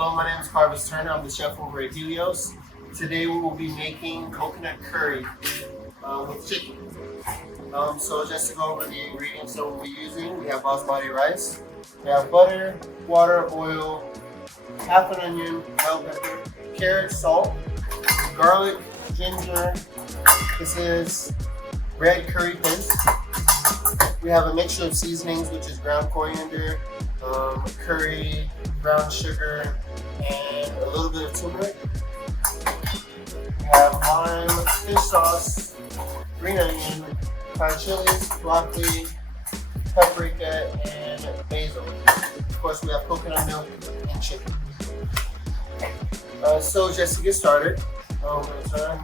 Hello, my name is Carvis Turner. I'm the chef over at Helios. Today we will be making coconut curry with chicken. So just to go over the ingredients that we'll be using, we have basmati rice, we have butter, water, oil, half an onion, bell pepper, carrot, salt, garlic, ginger. This is red curry paste. We have a mixture of seasonings, which is ground coriander, curry, brown sugar, and a little bit of turmeric. We have lime, fish sauce, green onion, fried chilies, broccoli, paprika, and basil. Of course, we have coconut milk and chicken. So just to get started, we're going to turn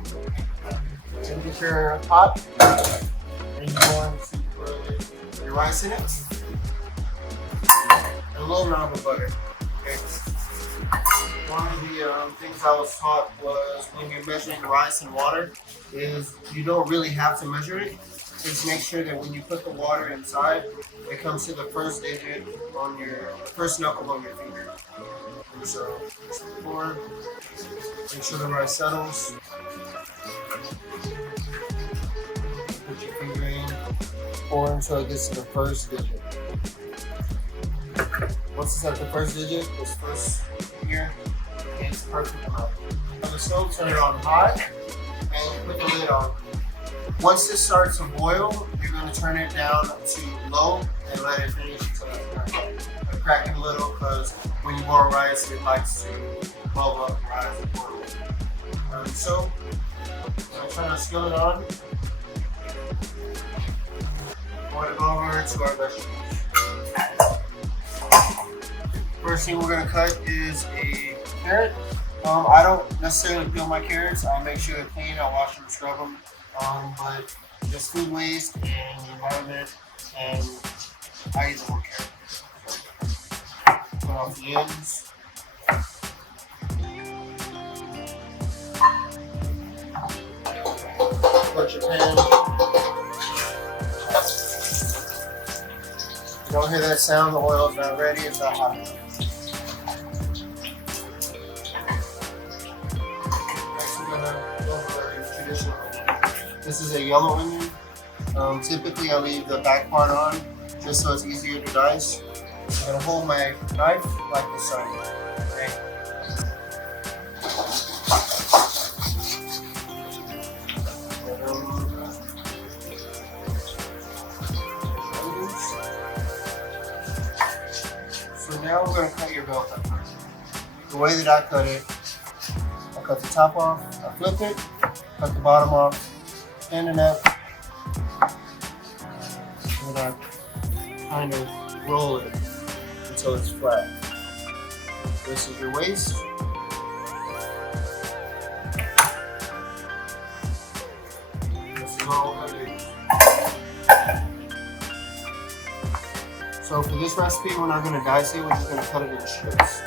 and get your pot, and you're going to put your rice in it, and a little amount of butter. Okay. One of the things I was taught was when you're measuring rice and water is you don't really have to measure it. Just make sure that when you put the water inside, it comes to the first digit on your first knuckle on your finger. And so pour, make sure the rice settles. Put your finger in, pour until it gets to the first digit. Once it's at the first digit, this first here, it's perfect amount. On the stove, turn it on high and put the lid on. Once this starts to boil, you're going to turn it down to low and let it finish until it's cracked. Crack it a little because when you boil rice, it likes to blow up and rise and boil. So, I'm going to turn our skillet on. Pour it over to our vegetables. First thing we're going to cut is a carrot. I don't necessarily peel my carrots. I make sure they're clean. I wash them and scrub them. But just food waste and the environment, and I eat the whole carrot. Put off the ends. Put your pan. You don't hear that sound, the oil is not ready, it's not hot enough. Next we're gonna go over the traditional onion. This is a yellow onion. Typically I leave the back part on just so it's easier to dice. I'm gonna hold my knife like the sun. Okay? So now we're going to cut your bell pepper. The way that I cut it, I cut the top off, I flip it, cut the bottom off, stand it up, and I kind of roll it until it's flat. This is your waist. This is all we're going to do. So for this recipe, we're not going to dice it, we're just going to cut it into strips.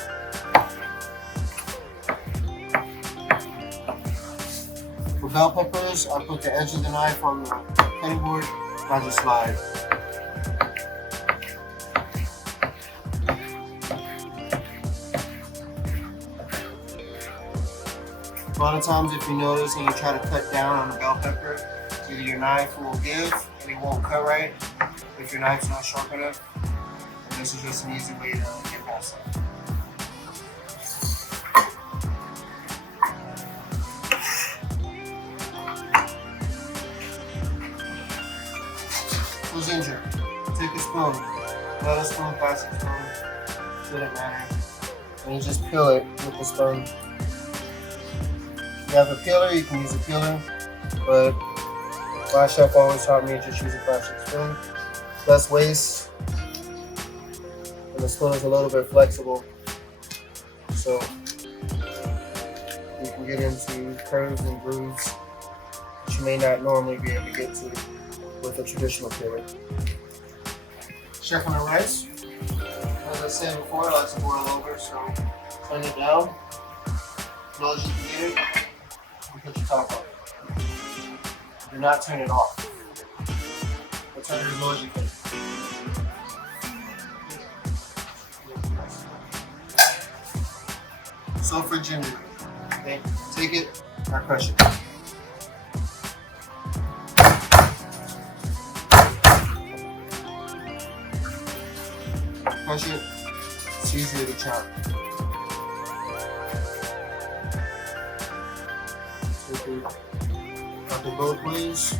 For bell peppers, I put the edge of the knife on the cutting board, and I just slide. A lot of times if you notice and you try to cut down on the bell pepper, either your knife will give and it won't cut right if your knife's not sharp enough. And this is just an easy way to get past that. So ginger, take a spoon, not a spoon, plastic spoon, doesn't matter. And you just peel it with the spoon. If you have a peeler, you can use a peeler, but my chef always taught me to just use a plastic spoon. Less waste, and the spoon is a little bit flexible, so you can get into curves and grooves that you may not normally be able to get to with a traditional peeler. Chef on the rice, as I said before, I like to boil over, so turn it down as low as you can get it. Put your top on. Do not turn it off. But turn it as low as you can. So for ginger, okay, take it, or crush it. Crush it, it's easier to chop. Take it out the both ways.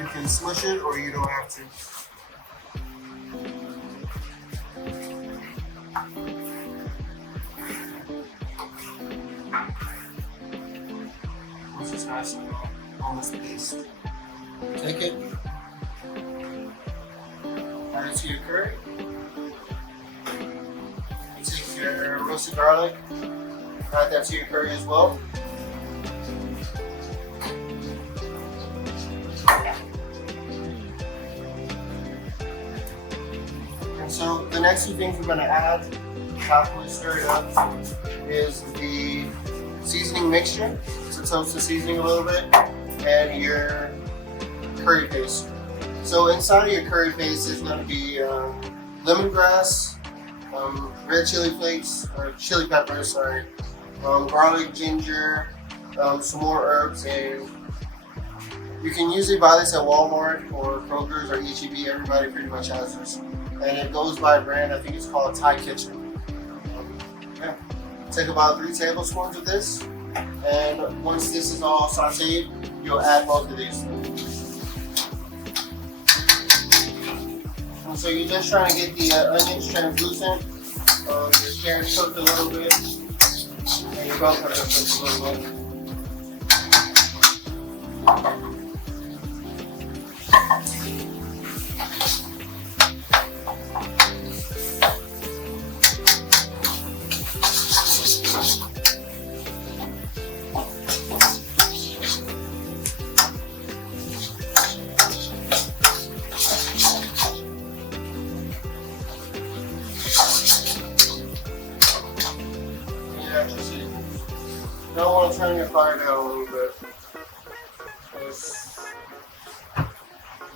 You can smush it or you don't have to. This is nice and almost paste. Take it, add it to your curry. You take your roasted garlic, add that to your curry as well. So the next few things we're going to add, after we stir it up, is the seasoning mixture. So toast the seasoning a little bit, and your curry paste. So inside of your curry paste is going to be lemongrass, red chili flakes, or chili peppers, sorry, garlic, ginger, some more herbs, and you can usually buy this at Walmart or Kroger's or HEB. Everybody pretty much has this. And it goes by a brand, I think it's called Thai Kitchen. Yeah. Take about 3 tablespoons of this, and once this is all sauteed, you'll add both of these. And so you're just trying to get the onions translucent, your carrots cooked a little bit, and your bell pepper cooked a little bit. You don't want to turn your fire down a little bit.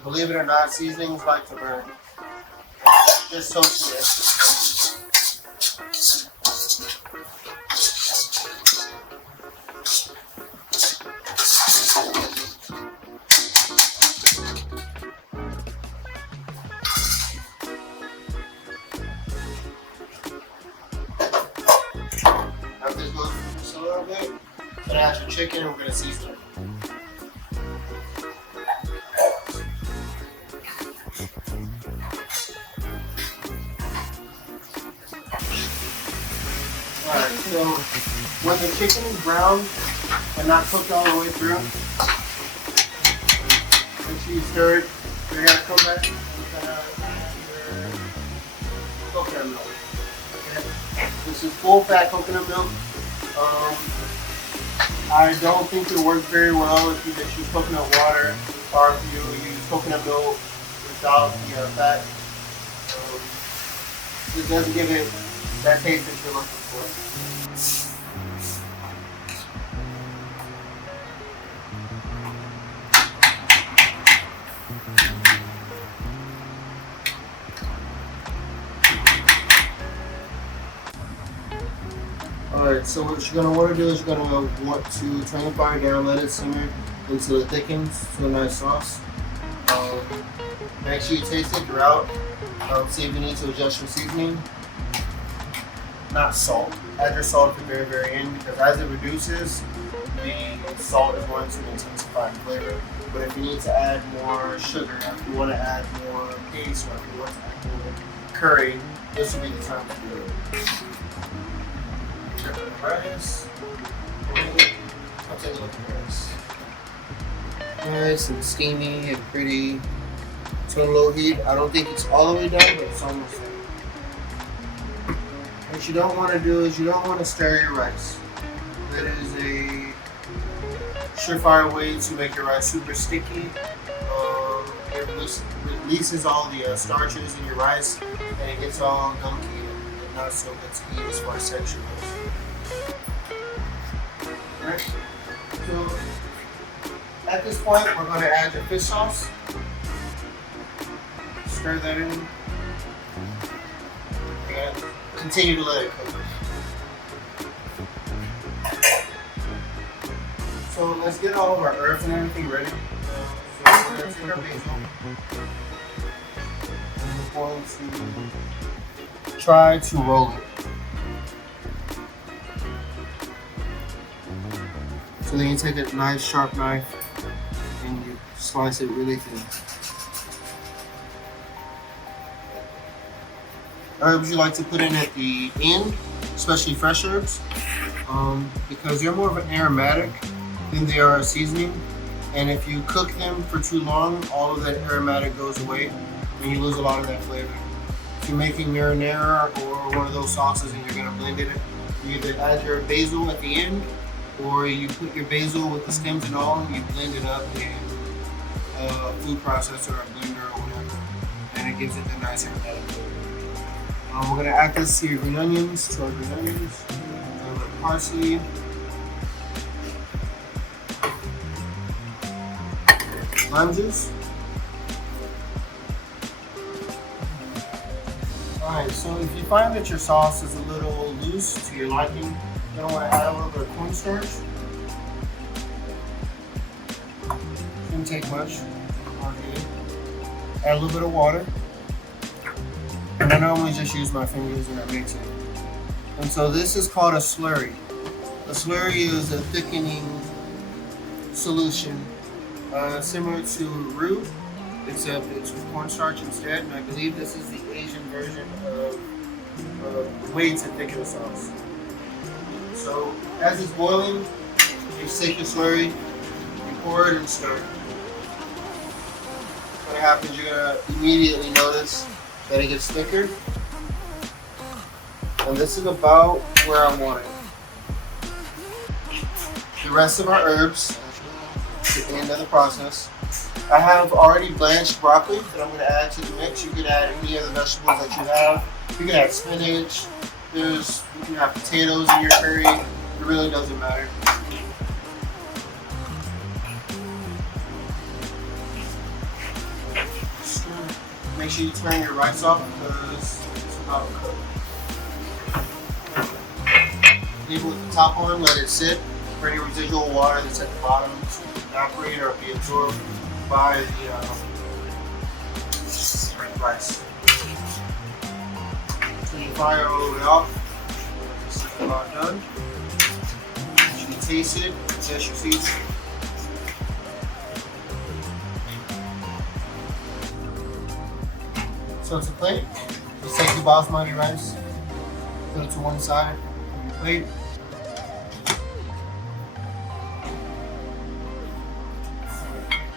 Believe it or not, seasonings like to burn. Just toast it. After this goes just a little bit, then add your chicken and we're going to season it. Alright, so when the chicken is brown and not cooked all the way through, make sure you stir it. You're going to come back and add your coconut milk. Okay. This is full fat coconut milk. I don't think it works very well if you just use coconut water or if you use coconut milk without the fat. It doesn't give it that taste that you're looking for. Alright, so what you're going to want to do is you're going to want to turn the fire down, let it simmer until it thickens to a nice sauce. Make sure you taste it throughout. See if you need to adjust your seasoning. Not salt. Add your salt at the very, very end because as it reduces, the salt is going to intensify the flavor. But if you need to add more sugar, if you want to add more paste, or if you want to add more curry, this will be the time to do it. Rice. I'll take a look at rice. Nice and steamy and pretty. It's on low heat. I don't think it's all the way done, but it's almost there. What you don't want to do is you don't want to stir your rice. That is a surefire way to make your rice super sticky. It releases all the starches in your rice and it gets all gunky and not so good to eat as far as texture goes. Alright, so at this point we're going to add your fish sauce. stir that in. And continue to let it cook. So let's get all of our herbs and everything ready. So we're going to take our basil. And we're going to try to roll it. So then you take a nice sharp knife and you slice it really thin. Herbs you like to put in at the end, especially fresh herbs, because they're more of an aromatic than they are a seasoning. And if you cook them for too long, all of that aromatic goes away and you lose a lot of that flavor. If you're making marinara or one of those sauces and you're going to blend it, you either add your basil at the end, or you put your basil with the stems and all, and you blend it up in a food processor or a blender or whatever, and it gives it the nice aromatic flavor. We're going to add this to your green onions, a little parsley, lime juice. Alright, so if you find that your sauce is a little loose to your liking, you're going to want to add a little bit of cornstarch. Shouldn't take much. Add a little bit of water. And I normally just use my fingers and I mix it. And so this is called a slurry. A slurry is a thickening solution similar to roux, except it's with cornstarch instead. And I believe this is the Asian version of the way to thicken a sauce. So as it's boiling, you take your slurry, you pour it and stir. What happens, you're going to immediately notice that it gets thicker. And this is about where I want it. The rest of our herbs at the end of the process. I have already blanched broccoli that I'm going to add to the mix. You could add any other vegetables that you have. You can add spinach. You can have potatoes in your curry. It really doesn't matter. Make sure you turn your rice off because it's about to cook. Leave it with the top on, let it sit for any residual water that's at the bottom to evaporate or be absorbed by the rice. Turn your fire all the way off. This is about done. You can taste it, adjust your seasoning. So to plate, just take your basmati rice, put it to one side of your plate.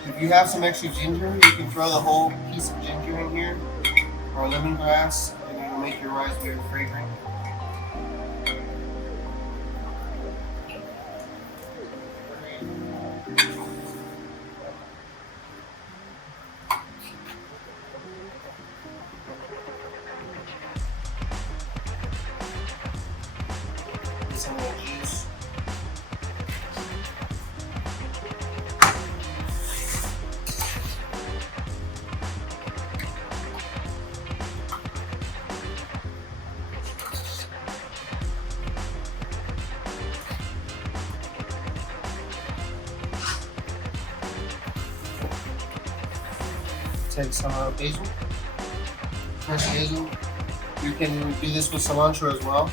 If you have some extra ginger, you can throw the whole piece of ginger in here, or lemongrass, and it'll make your rice very fragrant. Some more juice. Take some basil, fresh basil. You can do this with cilantro as well.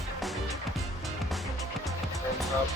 Up.